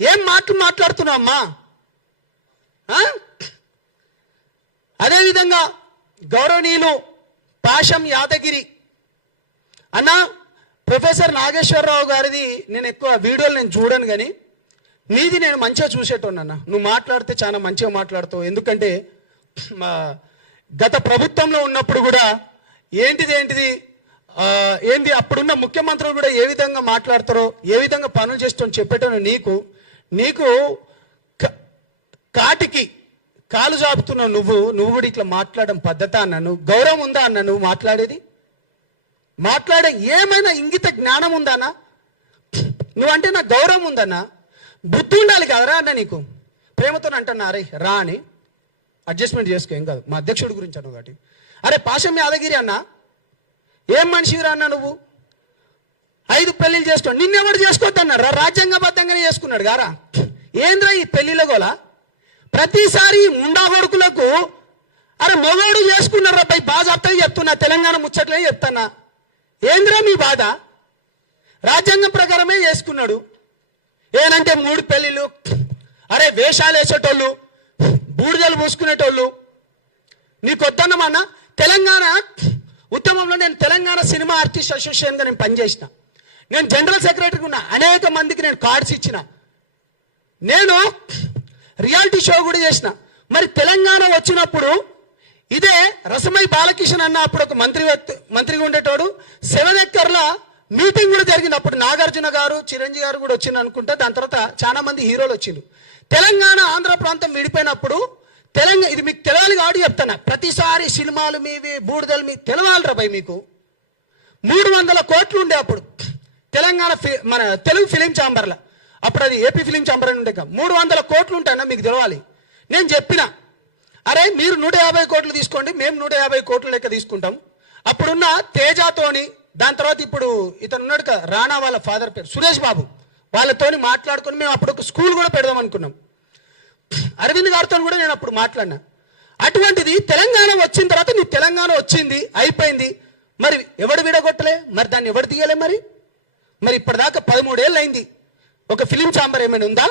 ఏం మాటలు మాట్లాడుతున్నావు అమ్మా? అదేవిధంగా గౌరవనీయులు పాశం యాదగిరి అన్న, ప్రొఫెసర్ నాగేశ్వరరావు గారిది నేను ఎక్కువ వీడియోలు నేను చూడను, కానీ నీది నేను మంచిగా చూసేటోనన్నా. నువ్వు మాట్లాడితే చాలా మంచిగా మాట్లాడుతావు. ఎందుకంటే గత ప్రభుత్వంలో ఉన్నప్పుడు కూడా ఏంది అప్పుడున్న ముఖ్యమంత్రులు కూడా ఏ విధంగా మాట్లాడతారో, ఏ విధంగా పనులు చేస్తారో చెప్పేటోను. నీకు కాటికి కాలు చాపుతున్నావు నువ్వు కూడా ఇట్లా మాట్లాడడం పద్ధత అన్న? నువ్వు గౌరవం ఉందా అన్న? నువ్వు మాట్లాడే ఏమైనా ఇంగిత జ్ఞానం ఉందన్నా? నువ్వంటే నాకు గౌరవం ఉందన్నా, బుద్ధి ఉండాలి కదరా అన్న. నీకు ప్రేమతో అంటున్నా, అరే రా అని అడ్జస్ట్మెంట్ చేసుకో, ఏం కాదు. మా అధ్యక్షుడి గురించి అన్న కాబట్టి. అరే పాశం యాదగిరి అన్న, ఏం మనిషిరా అన్న నువ్వు? 5 పెళ్లిళ్ళు చేసుకో. నిన్నెవరు చేసుకోవద్దన్నారా? రాజ్యాంగబద్ధంగానే చేసుకున్నాడు గారా. ఏంద్రా ఈ పెళ్లిళ్ళ గోలా? ప్రతిసారి ముండా కొడుకులకు అరే మొగోడు చేసుకున్నారా పై బాజాప్తగా చెప్తున్నా, తెలంగాణ ముచ్చట్లే చెప్తానా. ఏంద్రా మీ బాధ? రాజ్యాంగం ప్రకారమే చేసుకున్నాడు. ఏనంటే 3 పెళ్లిళ్ళు. అరే వేషాలు వేసేటోళ్ళు, బూడిదలు పూసుకునేటోళ్ళు నీకు వద్దన్నమన్నా. తెలంగాణ ఉద్యమంలో నేను తెలంగాణ సినిమా ఆర్టిస్ట్ అసోసియేషన్గా నేను పనిచేసిన. నేను జనరల్ సెక్రటరీగా ఉన్నా. అనేక మందికి నేను కార్డ్స్ ఇచ్చిన. నేను రియాలిటీ షో కూడా చేసిన. మరి తెలంగాణ వచ్చినప్పుడు ఇదే రసమై బాలకిషన్ అన్న అప్పుడు ఒక మంత్రిగా ఉండేటోడు 7 ఎకర్ల మీటింగ్ కూడా జరిగింది. అప్పుడు నాగార్జున గారు, చిరంజీవి గారు కూడా వచ్చింది అనుకుంటా. దాని తర్వాత చాలా మంది హీరోలు వచ్చిండ్రు. తెలంగాణ ఆంధ్ర ప్రాంతం విడిపోయినప్పుడు ఇది మీకు తెలవాలి కాబట్టి చెప్తాను. ప్రతిసారి సినిమాలు మీవి, బూడిదలు మీకు తెలవాలిరా భయ్. మీకు 300 కోట్లు ఉండే అప్పుడు తెలంగాణ మన తెలుగు ఫిలిం ఛాంబర్లో. అప్పుడు అది ఏపీ ఫిలిం ఛాంబర్ అని ఉండే. 300 కోట్లు ఉంటాయన్నా, మీకు తెలవాలి. నేను చెప్పిన, అరే మీరు 150 కోట్లు తీసుకోండి, మేము 150 కోట్ల లెక్క తీసుకుంటాం. అప్పుడున్న తేజాతోని, దాని తర్వాత ఇప్పుడు ఇతను ఉన్నాడు కదా రాణా వాళ్ళ ఫాదర్ పేరు సురేష్ బాబు, వాళ్ళతోని మాట్లాడుకొని మేము అప్పుడు ఒక స్కూల్ కూడా పెడదాం అనుకున్నాం. అరవింద్ గారితో కూడా నేను అప్పుడు మాట్లాడినా. అటువంటిది తెలంగాణ వచ్చిన తర్వాత నీ తెలంగాణ వచ్చింది, అయిపోయింది. మరి ఎవడు విడగొట్టలే? మరి దాన్ని ఎవడు తీయలే? మరి ఇప్పటిదాకా 13 ఏళ్ళు అయింది. ఒక ఫిలిం ఛాంబర్ ఏమైనా ఉందా?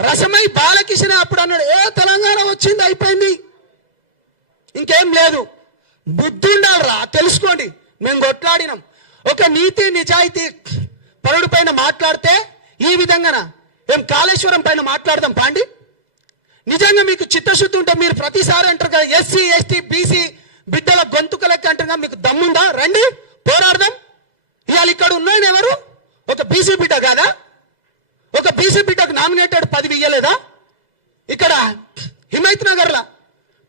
రసమై బాలకిషన్ అప్పుడు అన్నాడు, తెలంగాణ వచ్చింది, అయిపోయింది, ఇంకేం లేదు. బుద్ధి ఉండాలిరా, తెలుసుకోండి. మేము కొట్లాడినాం. ఒక నీతి నిజాయితీ పరుడు పైన మాట్లాడితే ఈ విధంగానా? ఏం కాళేశ్వరం పైన మాట్లాడదాం పాండి? నిజంగా మీకు చిత్తశుద్ధి ఉంటే మీరు ప్రతిసారి అంటారు కదా ఎస్సీ ఎస్టీ బీసీ బిడ్డల గొంతుక లెక్క అంటారు కదా, మీకు దమ్ముందా? రండి పోరాడదాం. ఇవాళ ఇక్కడ ఉన్నాయని ఎవరు? ఒక బీసీ బిడ్డ కాదా? ఒక బీసీ బిడ్డకు నామినేటెడ్ పదవి ఇయ్యలేదా? ఇక్కడ హిమైత్ నగర్లా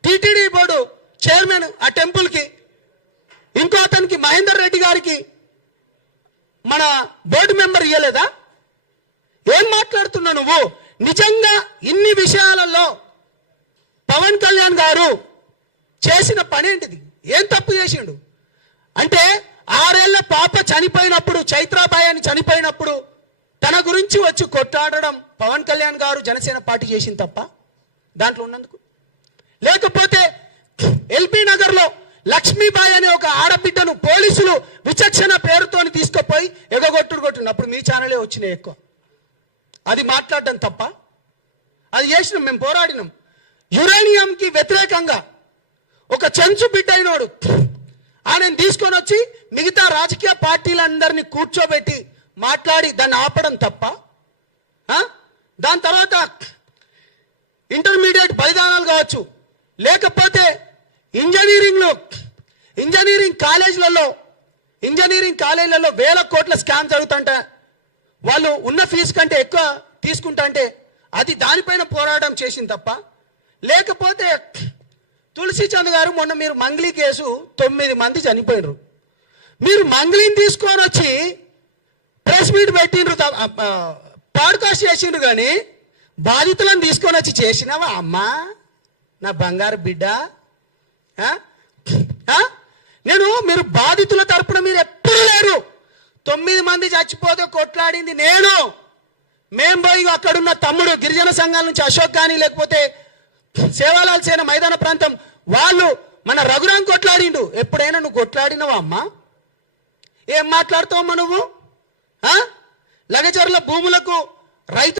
టీటీడీ బోర్డు చైర్మన్ ఆ టెంపుల్కి, ఇంకో అతనికి మహేందర్ రెడ్డి గారికి మన బోర్డు మెంబర్ ఇయ్యలేదా? ఏం మాట్లాడుతున్నావు నువ్వు? నిజంగా ఇన్ని విషయాలలో పవన్ కళ్యాణ్ గారు చేసిన పని ఏంటిది? ఏం తప్పు చేసిండు అంటే 6 ఏళ్ల పాప చనిపోయినప్పుడు, చైత్రాబాయి అని చనిపోయినప్పుడు తన గురించి వచ్చి కొట్లాడడం పవన్ కళ్యాణ్ గారు జనసేన పార్టీ చేసింది తప్ప దాంట్లో ఉన్నందుకు? లేకపోతే ఎల్బీ నగర్లో లక్ష్మీబాయి అనే ఒక ఆడబిడ్డను పోలీసులు విచక్షణ పేరుతోని తీసుకుపోయి కొట్టిండు. అప్పుడు మీ ఛానలే వచ్చినాయి ఎక్కువ. అది మాట్లాడడం తప్ప? అది చేసినాం, మేము పోరాడినాం. యురేనియంకి వ్యతిరేకంగా ఒక చెంచు బిడ్డ అయినోడు ఆయనను తీసుకొని వచ్చి మిగతా రాజకీయ పార్టీలందరినీ కూర్చోబెట్టి మాట్లాడి దాన్ని ఆపడం తప్ప? దాని తర్వాత ఇంటర్మీడియట్ బలిదానాలు కావచ్చు, లేకపోతే ఇంజనీరింగ్ కాలేజీలలో 1000 కోట్ల స్కామ్ జరుగుతుంటే వాళ్ళు ఉన్న ఫీజు కంటే ఎక్కువ తీసుకుంటా అంటే అది దానిపైన పోరాటం చేసింది తప్ప? లేకపోతే తులసి చంద్ గారు మొన్న మీరు మంగ్లీ కేసు 9 మంది చనిపోయినరు. మీరు మంగ్లీని తీసుకొని వచ్చి ప్రెస్ మీట్ పెట్టిండ్రు, పాడ్కాస్ట్ చేసిండ్రు, కానీ బాధితులను తీసుకొని వచ్చి చేసినావా అమ్మా నా బంగారు బిడ్డ? మీరు బాధితుల తరపున మీరు ఎప్పుడు లేరు. 9 మంది చచ్చిపోతే కొట్లాడింది నేను. మేము పోయి అక్కడున్న తమ్ముడు గిరిజన సంఘాల నుంచి అశోక్ కానీ, లేకపోతే సేవాలాల్ సేన మైదాన ప్రాంతం వాళ్ళు మన రఘురాం కొట్లాడిండు. ఎప్పుడైనా నువ్వు కొట్లాడినవా అమ్మా? ఏం మాట్లాడుతావమ్మా నువ్వు? లగచర్ల భూములకు రైతు